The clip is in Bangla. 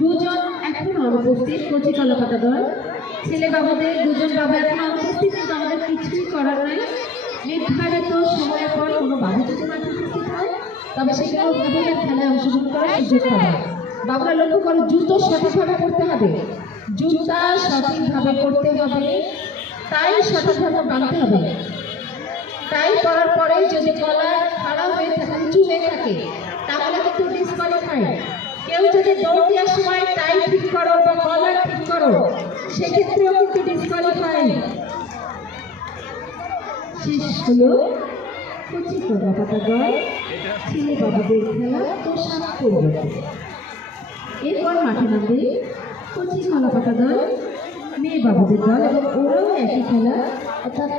দুজন এখনো অনুপস্থিত কচি কলাপাতা দল। ছেলে বাবুদের দুজন বাবু এখন অনুপস্থিত, কিন্তু আমাদের কিছুই করার নাই। নির্ধারিত সময়ের পর কোনো বাবু যদি মাঠে উপস্থিত হয় তবে সেখানে ভাবে খেলায় অংশগ্রহণ করার সুযোগ পাবে। বাবুরা লক্ষ্য করে, জুতো সঠিকভাবে পড়তে হবে, জুতা সঠিকভাবে পড়তে হবে, তাই সঠিকভাবে বাঁধতে হবে। তাই পরার পরে যদি গলা খাড়া হয়ে থাকে, উঁচু হয়ে থাকে, তাহলে কিন্তু ডিসকোয়ালিফাই। কেউ যদি দৌড় দেওয়ার সময় টাই ঠিক করো বা গলা ঠিক করো, সেক্ষেত্রেও কিন্তু ডিসকোয়ালিফাই। শেষ হলো কচি কলাপাতা দল ছেলে বাবুদের খেলা পোশাক পরিবর্তন। এরপর মাঠে নামবে কচি কলাপাতা দল মেয়ে বাবুদের দল, এবং ওরাও একই খেলা অর্থাৎ